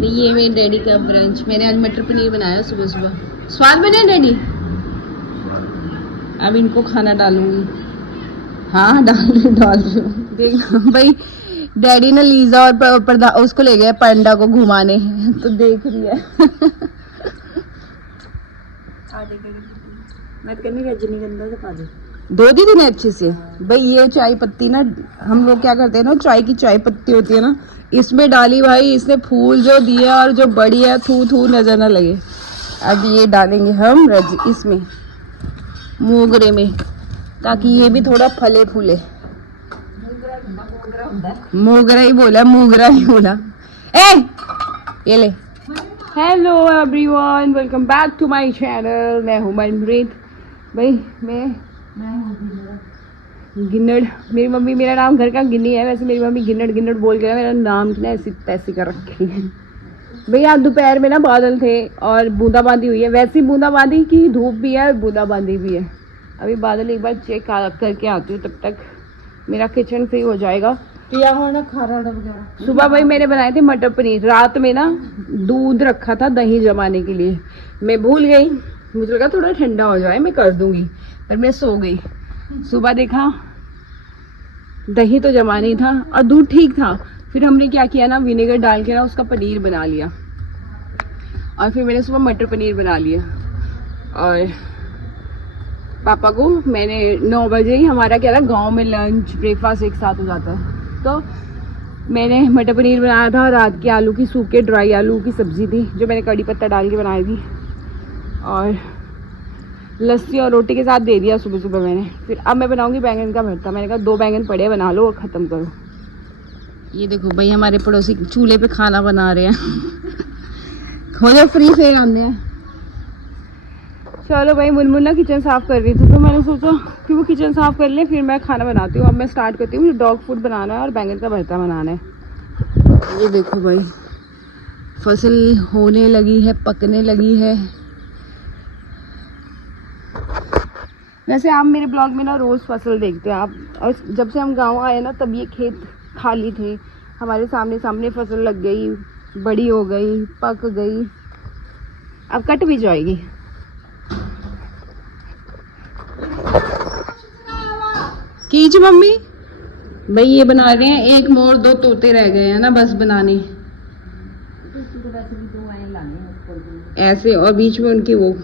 ये मेरे डैडी का ब्रंच। मैंने आज मटर पनीर बनाया सुबह सुबह। स्वाद बने डैडी? अब इनको खाना डालूंगी। हाँ डाल रही हूँ। देख भाई, डैडी ने लीजा और उसको ले गया पांडा को घुमाने, तो देख रही है। दो दी ने अच्छे से। भाई ये चाय पत्ती ना, हम लोग क्या करते हैं ना, चाय की चाय पत्ती होती है ना, इसमें डाली भाई। इसने फूल जो दिया और जो बड़ी है, थू थू नजर ना लगे। अब ये डालेंगे हम इसमें मोगरे में, ताकि ये भी थोड़ा फले फूले। मोगरा ही बोला, मोगरा ही बोला। ये ले। Hello everyone, welcome back to my channel. मैं हूँ मनप्रीत। भाई मैं गिन्नड़, मेरी मम्मी, मेरा नाम घर का गिन्नी है। वैसे मेरी मम्मी गिन्नड़ गिन्नड़ बोल के ना मेरा नाम ना ऐसी तैसी कर रखी है। भैया आज दोपहर में ना बादल थे और बूंदाबांदी हुई है। वैसी बूंदाबांदी की धूप भी है और बूंदाबांदी भी है। अभी बादल एक बार चेक करके आती हूँ, तब तक मेरा किचन फ्री हो जाएगा। सुबह भाई मैंने बनाए थे मटर पनीर। रात में ना दूध रखा था दही जमाने के लिए, मैं भूल गई। मुझे लगा थोड़ा ठंडा हो जाए मैं कर दूंगी, पर मैं सो गई। सुबह देखा दही तो जमा नहीं था और दूध ठीक था। फिर हमने क्या किया ना, विनेगर डाल के ना उसका पनीर बना लिया, और फिर मैंने सुबह मटर पनीर बना लिया। और पापा को मैंने 9 बजे ही, हमारा क्या था गांव में लंच ब्रेकफास्ट एक साथ हो जाता है, तो मैंने मटर पनीर बनाया था। रात की आलू की सूखे ड्राई आलू की सब्जी थी जो मैंने कड़ी पत्ता डाल के बनाई थी, और लस्सी और रोटी के साथ दे दिया सुबह सुबह मैंने। फिर अब मैं बनाऊंगी बैंगन का भरता। मैंने कहा 2 बैंगन पड़े बना लो और ख़त्म करो। ये देखो भाई, हमारे पड़ोसी चूल्हे पे खाना बना रहे हैं। हो जाओ फ्री, फिर आने हैं। चलो भाई, मुनमुन ना किचन साफ़ कर रही थी, तो मैंने सोचा कि वो किचन साफ़ कर ले, फिर मैं खाना बनाती हूँ। अब मैं स्टार्ट करती हूँ। मुझे डॉग फूड बनाना है और बैंगन का भरता बनाना है। ये देखो भाई, फसल होने लगी है, पकने लगी है। वैसे आप मेरे ब्लॉग में ना रोज़ फसल देखते हैं आप, और जब से हम गांव आए ना, तब ये खेत खाली थे। हमारे सामने सामने फसल लग गई, बड़ी हो गई, पक गई, अब कट भी जाएगी। कीच मम्मी भाई, ये बना रहे हैं। एक मोर 2 तोते रह गए हैं ना बस बनाने, ऐसे, और बीच में उनकी वो,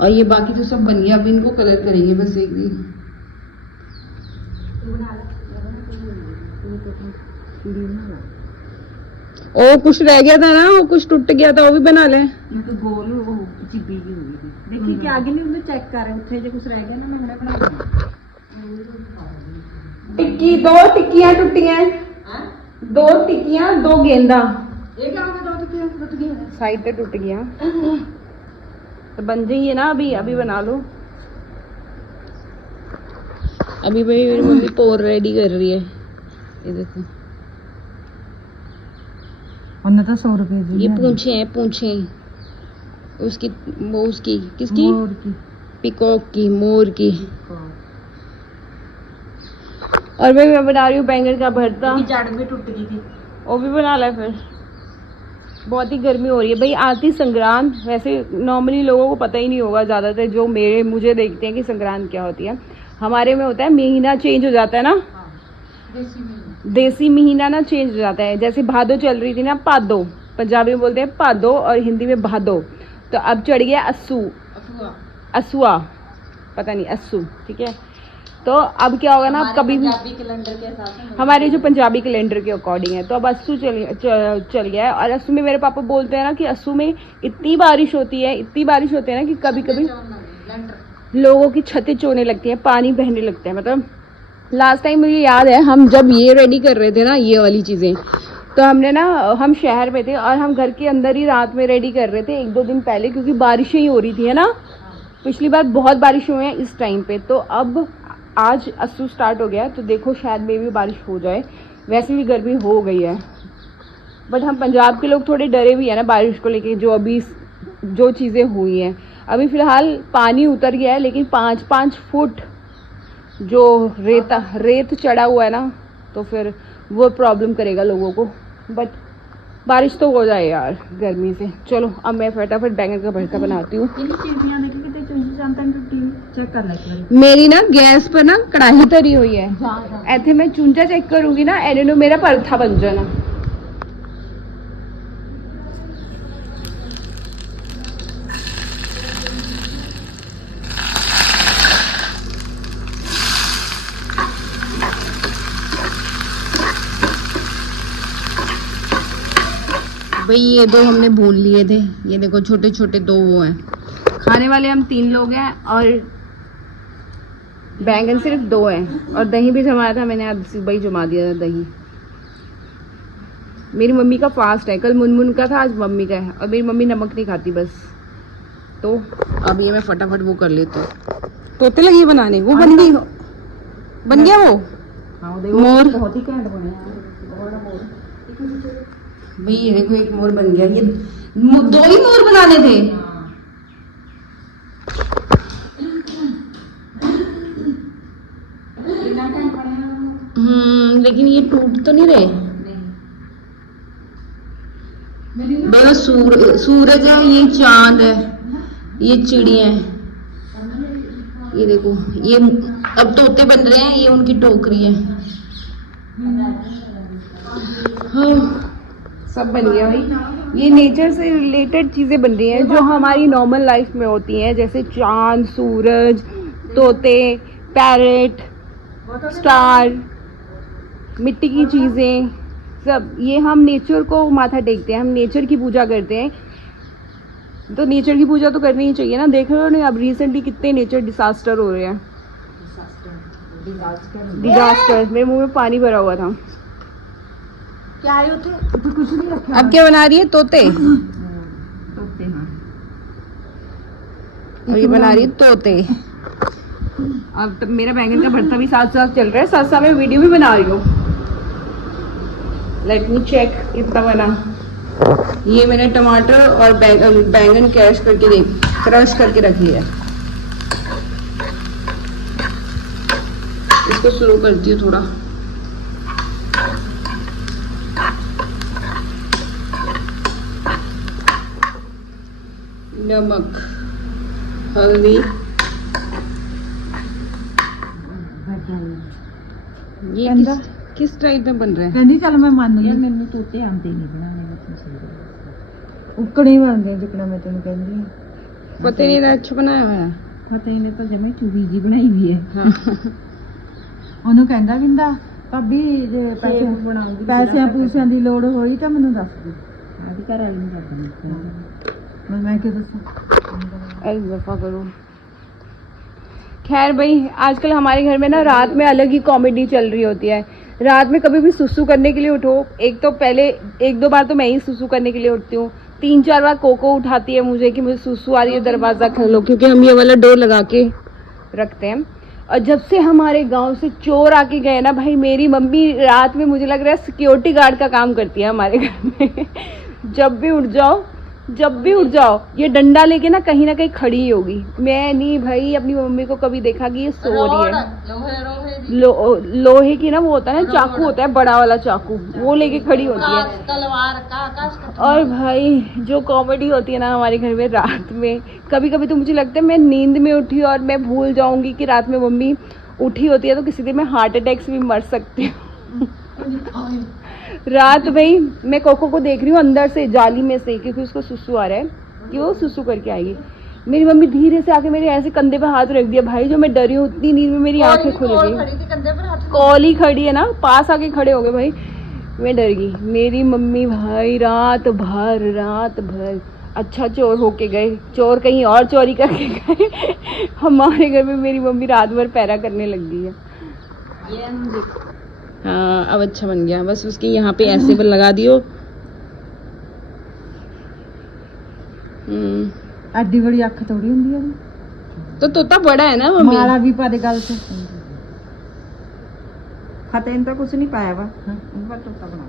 और ये बाकी तो सब बन गया। अब इनको कलर करेंगे बस एक दिन। ओ कुछ रह गया था ना, वो कुछ टूट गया था, वो भी बना ले। तो गोल वो चिब्बी की हुई थी। देखिए कि आगे नहीं, उन्हें चेक कर रहे थे जो कुछ रह गया ना, मैं बना दूंगा। टिक्की 2 टिक्कियां टूटी हैं। 2 टिक्कियां 2 गेंदा, ये क्या होगा? 2 टिक्कियां टूट गई, साइड पे टूट गया। तो बन जाइए ना, अभी बना लो। अभी भाई मेरी मम्मी पोर रेडी कर रही है। ये देखो, और तो 100 रुपए ये पूंछे हैं, पूंछे उसकी, वो उसकी किसकी, मोर की, पिकॉक की, मोर की। और भाई मैं बना रही हूँ बैंगन का भरता। जड़ भी टूट गई थी, वो भी बना ला। फिर बहुत ही गर्मी हो रही है भाई। आती संक्रांत, वैसे नॉर्मली लोगों को पता ही नहीं होगा, ज़्यादातर जो मुझे देखते हैं कि संक्रांत क्या होती है। हमारे में होता है महीना चेंज हो जाता है ना, देसी महीना ना चेंज हो जाता है। जैसे भादो चल रही थी ना, पादो, पंजाबी में बोलते हैं पादो और हिंदी में भादो, तो अब चढ़ गया असुआ, पता नहीं, अस्सू, ठीक है। तो अब क्या होगा ना, कभी भी कैलेंडर के हिसाब, हमारे जो पंजाबी कैलेंडर के अकॉर्डिंग है, तो अब अस्सू चल गया है। और अस्सू में मेरे पापा बोलते हैं ना कि अस्सू में इतनी बारिश होती है, इतनी बारिश होती है ना, कि कभी कभी लोगों की छतें चोने लगती हैं, पानी बहने लगता है। मतलब लास्ट टाइम मुझे याद है, हम जब ये रेडी कर रहे थे ना, ये वाली चीज़ें, तो हमने ना, हम शहर में थे और हम घर के अंदर ही रात में रेडी कर रहे थे 1-2 दिन पहले, क्योंकि बारिशें ही हो रही थी, है ना। पिछली बार बहुत बारिश हुई है इस टाइम पे, तो अब आज अस्सू स्टार्ट हो गया है, तो देखो शायद में भी बारिश हो जाए। वैसे भी गर्मी हो गई है, बट हम पंजाब के लोग थोड़े डरे भी है ना बारिश को लेके, जो अभी जो चीज़ें हुई हैं। अभी फ़िलहाल पानी उतर गया है, लेकिन 5-5 फुट जो रेत चढ़ा हुआ है ना, तो फिर वो प्रॉब्लम करेगा लोगों को। बट बारिश तो हो जाए यार गर्मी से। चलो अब मैं फटाफट बैंगन का भरता बनाती हूँ। मेरी ना गैस पर ना कढ़ाई तरी हुई है, ऐसे मैं चूंचा चेक करूंगी ना एनो मेरा भरता बन जाना। भाई ये दो हमने भून लिए थे, ये देखो छोटे छोटे दो वो हैं। खाने वाले हम 3 लोग हैं और बैंगन सिर्फ 2 हैं और दही भी जमाया था मैंने, आज सुबह ही जमा दिया था दही। मेरी मम्मी का फास्ट है, कल मुनमुन का था आज मम्मी का है और मेरी मम्मी नमक नहीं खाती बस। तो अब ये मैं फटाफट वो कर लेती हूँ। तोते लगी बनाने, वो बन गई, बन गया वो मोर। बहुत ही कैंट बने भाई, ये देखो एक मोर बन गया। ये 2 ही मोर बनाने थे। लेकिन ये टूट तो नहीं रहे। बड़ा सूरज है, ये चांद है, ये चिड़िया है। ये देखो ये अब तोते बन रहे हैं, ये उनकी टोकरी है। हाँ सब बन गया भाई। ये नेचर से रिलेटेड चीजें बन रही हैं जो हमारी नॉर्मल लाइफ में होती हैं, जैसे चांद, सूरज, तोते, पैरेट, स्टार, मिट्टी की चीजें, सब ये हम नेचर को माथा टेकते हैं, हम नेचर की पूजा करते हैं। तो नेचर की पूजा तो करनी ही चाहिए ना। देख रहे हो ना अब रिसेंटली कितने नेचर डिजास्टर हो रहे हैं। डिजास्टर, मेरे मुंह में पानी भरा हुआ था। क्या आए थे तो कुछ नहीं रखा। अब क्या बना रही है? तोते। तोते हाँ, अभी बना रही है तोते। अब तो मेरा बैंगन का भरता भी साथ साथ चल रहा है, साथ साथ मैं वीडियो भी बना रही हूँ। लेट मी चेक कितना बना। ये मैंने टमाटर और बैंगन क्रश करके रख लिया। इसको स्लो करती हूँ थोड़ा। नमक, हल्दी, ये किस टाइप में बन रहा है? नहीं चल मैं मान लूंगी। मैंने तोते आंदे नहीं बनाने उकड़े बनते जितना मैं तेन कहंदी। पता नहीं था अच्छा बनाया हुआ है। पता ही नहीं तो जमे चूड़ी जी बनाई हुई है। ਉਹਨੂੰ ਕਹਿੰਦਾ ਵਿੰਦਾ ਭਾਬੀ ਜੇ ਪੈਸੇ ਬਣਾਉਂਗੀ, ਪੈਸਿਆਂ ਪੂਸਿਆਂ ਦੀ ਲੋੜ ਹੋਈ ਤਾਂ ਮੈਨੂੰ ਦੱਸ ਦੇ। ਆਦੀ ਘਰ ਵਾਲੀ ਨੂੰ ਦੱਸਦਾ मैं क्यों दसा। अरे वफा करो। खैर भाई आजकल हमारे घर में ना रात में अलग ही कॉमेडी चल रही होती है। रात में कभी भी सुसु करने के लिए उठो, एक तो पहले 1-2 बार तो मैं ही सुसु करने के लिए उठती हूँ, 3-4 बार कोको उठाती है मुझे कि मुझे सुसु आ रही है, दरवाजा खोलो, क्योंकि हम ये वाला डोर लगा के रखते हैं। और जब से हमारे गांव से चोर आके गए ना भाई, मेरी मम्मी रात में मुझे लग रहा है सिक्योरिटी गार्ड का काम करती है हमारे घर में। जब भी उठ जाओ ये डंडा लेके ना कहीं खड़ी ही होगी। मैं नहीं भाई अपनी मम्मी को कभी देखा कि ये सो रही है। लोहे की ना वो होता है ना चाकू होता है बड़ा वाला चाकू, वो लेके खड़ी होती है। और भाई जो कॉमेडी होती है ना हमारे घर में रात में, कभी कभी तो मुझे लगता है मैं नींद में उठी और मैं भूल जाऊंगी कि रात में मम्मी उठी होती है, तो किसी दिन मैं हार्ट अटैक से भी मर सकती हूँ। रात भाई मैं कोको को देख रही हूँ अंदर से जाली में से, क्योंकि उसको सुसु आ रहा है कि वो सुसु करके आएगी। मेरी मम्मी धीरे से आके मेरे ऐसे कंधे पे हाथ रख दिया। भाई जो मैं डरी हूँ उतनी नींद में मेरी आंखें खुल गई। कॉली खड़ी है ना, पास आके खड़े हो गए भाई, मैं डर गई। मेरी मम्मी भाई रात भर अच्छा चोर होके गए, चोर कहीं और चोरी करके गए। हमारे घर में मेरी मम्मी रात भर पैरा करने लग गई है। हाँ अब अच्छा बन गया, बस उसके यहाँ पे ऐसे पर लगा दियो। एडी बड़ी अख थोड़ी हुंदी है। तो तोता बड़ा है ना मम्मी। माला भी पा दे गल से। खतेन तो कुछ नहीं पाया वा। ऊपर तोता बना।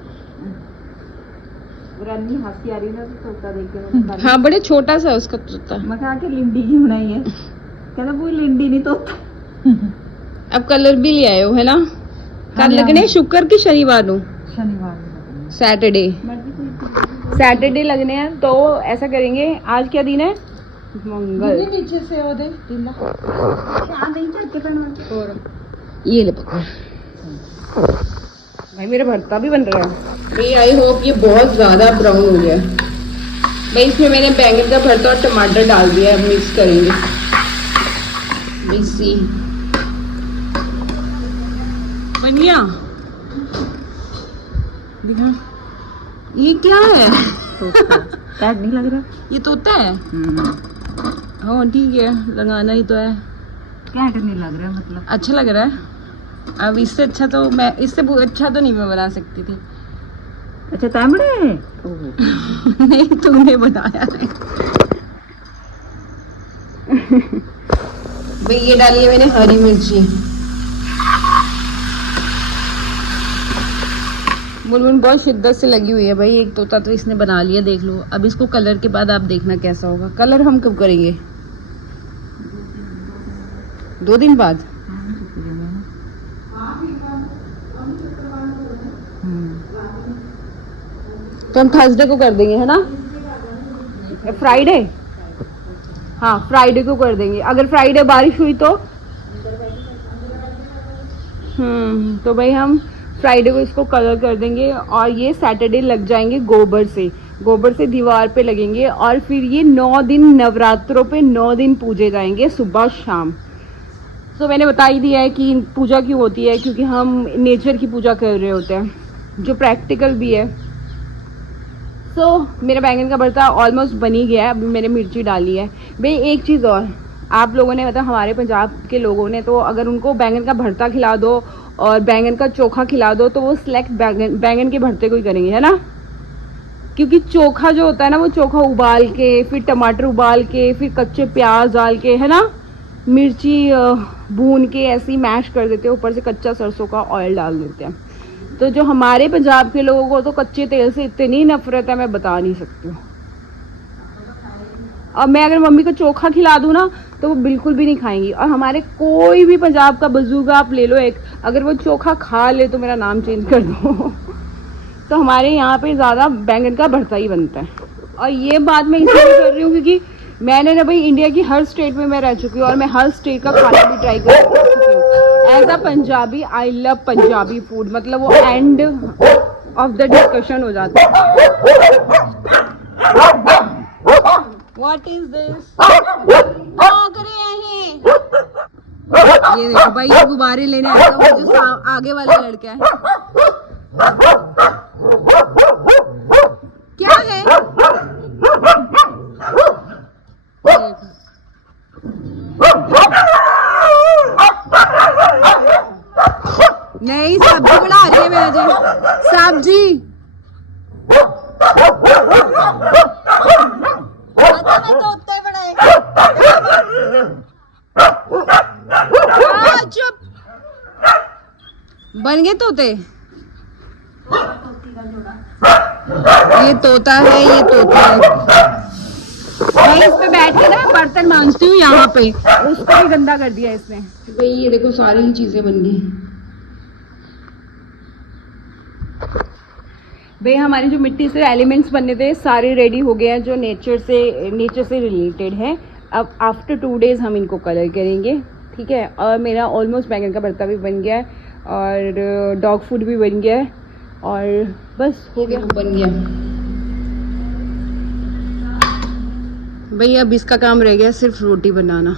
रानी हंसी आ रही ना तो तोता देख के। हाँ बड़े छोटा सा उसका तोता। मैं कहा कि लिंडी की बनाई है। कहता वो लिंडी नहीं तोता। अब कलर भी ले आए हो है ना? कल लगने शुक्र की शनिवार नु शनिवार सैटरडे। सैटरडे लगने हैं तो ऐसा करेंगे। आज क्या दिन है? मंगल। नीचे से वो दे ये ले पकड़ भाई, मेरा भरता भी बन रहा है भाई। आई होप ये बहुत ज़्यादा ब्राउन हो गया है भाई। इसमें मैंने बैंगन का भरता और टमाटर डाल दिया है, मिक्स करेंगे। मिक्सी बन गया। दिखा, ये क्या है? टैग नहीं लग रहा? ये तोता है? हाँ ठीक है, लगाना ही तो है। टैग नहीं लग रहा मतलब? अच्छा लग रहा है। अब इससे अच्छा तो मैं अच्छा तो नहीं मैं बना सकती थी। अच्छा तामड़े नहीं, तूने बनाया है। भाई ये डाली है मैंने हरी मिर्ची। बुलबुल बहुत शिद्दत से लगी हुई है भाई। एक तोता तो इसने बना लिया, देख लो। अब इसको कलर के बाद आप देखना कैसा होगा। कलर हम कब करेंगे? 2 दिन बाद। तो हम थर्सडे को कर देंगे, है ना? फ्राइडे? हाँ फ्राइडे को कर देंगे। अगर फ्राइडे बारिश हुई तो तो भाई हम फ्राइडे को इसको कलर कर देंगे। और ये सैटरडे लग जाएंगे गोबर से दीवार पे लगेंगे। और फिर ये 9 दिन नवरात्रों पे 9 दिन पूजे जाएंगे, सुबह शाम। तो मैंने बता ही दिया है कि पूजा क्यों होती है, क्योंकि हम नेचर की पूजा कर रहे होते हैं, जो प्रैक्टिकल भी है। मेरा बैंगन का भरता ऑलमोस्ट बन ही गया है। अभी मैंने मिर्ची डाली है भाई। एक चीज़ और, आप लोगों ने मतलब हमारे पंजाब के लोगों ने तो अगर उनको बैंगन का भरता खिला दो और बैंगन का चोखा खिला दो तो वो सिलेक्ट बैंगन के भरते को ही करेंगे, है ना? क्योंकि चोखा जो होता है ना, वो चोखा उबाल के, फिर टमाटर उबाल के, फिर कच्चे प्याज डाल के, है ना, मिर्ची भून के ऐसे ही मैश कर देते हैं, ऊपर से कच्चा सरसों का ऑयल डाल देते हैं। तो जो हमारे पंजाब के लोगों को तो कच्चे तेल से इतनी नफरत है, मैं बता नहीं सकती हूँ। अब मैं अगर मम्मी को चोखा खिला दूँ ना तो वो बिल्कुल भी नहीं खाएंगी। और हमारे कोई भी पंजाब का बुजुर्ग आप ले लो एक, अगर वो चोखा खा ले तो मेरा नाम चेंज कर दो। तो हमारे यहाँ पे ज़्यादा बैंगन का भरता ही बनता है। और ये बात मैं इसलिए कर रही हूँ क्योंकि मैंने ना भाई इंडिया की हर स्टेट में मैं रह चुकी हूँ और मैं हर स्टेट का खाना भी ट्राई कर चुकी हूँ। As a Punjabi I love Punjabi food. मतलब वो एंड ऑफ द डिस्कशन हो जाता है। What is this? ये देखो भाई, ये गुब्बारे लेने आया था वो जो आगे वाला लड़का है। क्या है? नहीं, सब्जी बना रही है मैं अजय। सब्जी चुप। बन गए तोते। ये तोता है, ये तोता है भाई। इस पे बैठ के ना बर्तन मांजती हूँ यहाँ पे, उसको भी गंदा कर दिया इसने भाई। ये देखो सारी ही चीजें बन गई भाई। हमारे जो मिट्टी से एलिमेंट्स बनने थे सारे रेडी हो गए हैं, जो नेचर से रिलेटेड है। अब आफ्टर 2 डेज हम इनको कलर करेंगे, ठीक है। और मेरा ऑलमोस्ट बैंगन का भरता भी बन गया है और डॉग फूड भी बन गया है और बस हो गया, बन गया भाई। अब इसका काम रह गया सिर्फ रोटी बनाना।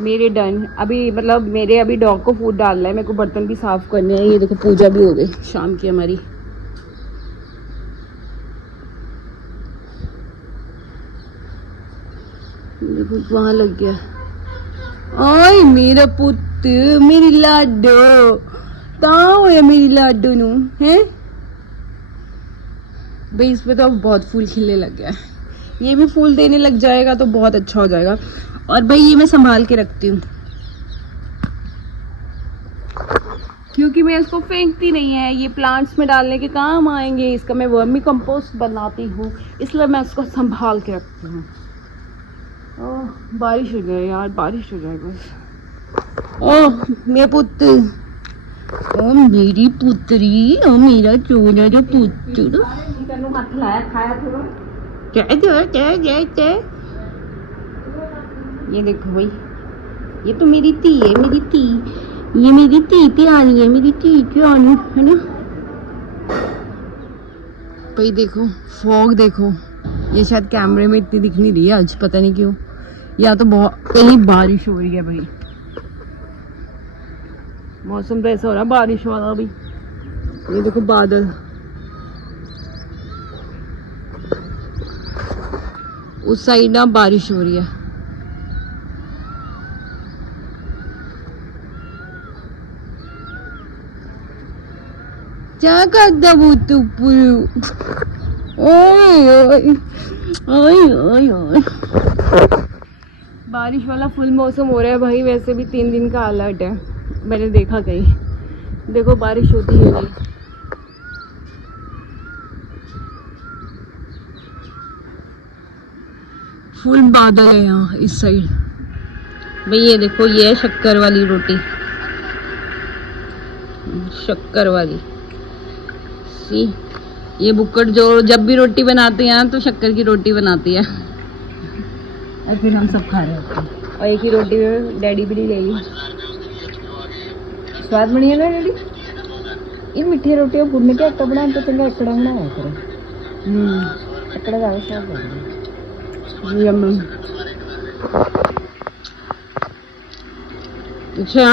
मेरे डन। अभी मतलब मेरे अभी डॉग को फूड डालना है, मेरे को बर्तन भी साफ करने हैं। ये देखो पूजा भी हो गई शाम की हमारी। देखो वहां लग गया। ओए मेरा पुत, मेरी लाडो ताओ है, मेरी लाडो नू है भाई। इस पे तो अब बहुत फूल खिलने लग गया है। ये भी फूल देने लग जाएगा तो बहुत अच्छा हो जाएगा। और भाई ये मैं संभाल के रखती हूँ क्योंकि मैं इसको फेंकती नहीं है। ये प्लांट्स में डालने के काम आएंगे। इसका मैं वर्मी कंपोस्ट बनाती हूँ, इसलिए मैं इसको संभाल के रखती हूँ। बारिश हो जाए यार, बारिश हो जाए बस। ओह मेरा पुत्र, ओ मेरी पुत्री, ओ मेरा चोरा जो पुत्र। ਨੂੰ ਹੱਥ ਲਾਇਆ ਖਾਇਆ ਥੋੜਾ ये देखो भाई, ये तो मेरी धी है, मेरी धी, ये मेरी धी प्यारी है, मेरी धी प्यारी है ना भाई। देखो फॉग देखो, ये शायद कैमरे में इतनी दिख नहीं रही है आज, पता नहीं क्यों, या तो बहुत कहीं बारिश हो रही है भाई। मौसम तो ऐसा हो रहा है बारिश वाला भी। ये देखो बादल, उस साइड ना बारिश हो रही है। क्या करता वो तू बारिश वाला फुल मौसम हो रहा है भाई। वैसे भी 3 दिन का अलर्ट है, मैंने देखा कहीं। देखो बारिश होती है नहीं। फुल बादल है यहाँ इस साइड भाई। ये देखो, ये है शक्कर वाली रोटी, शक्कर वाली। सी, ये बुक्कड़ जो जब भी रोटी बनाते हैं तो शक्कर की रोटी बनाती है, और फिर हम सब खा रहे होते हैं। और एक ही रोटी में डैडी भी ले ली। स्वाद बनी है ना डैडी? ये मिठी रोटी गुड़ के आटा बना तो चंगा एकड़ा बनाया करो। एकड़ा ज्यादा स्वाद लगता है। अच्छा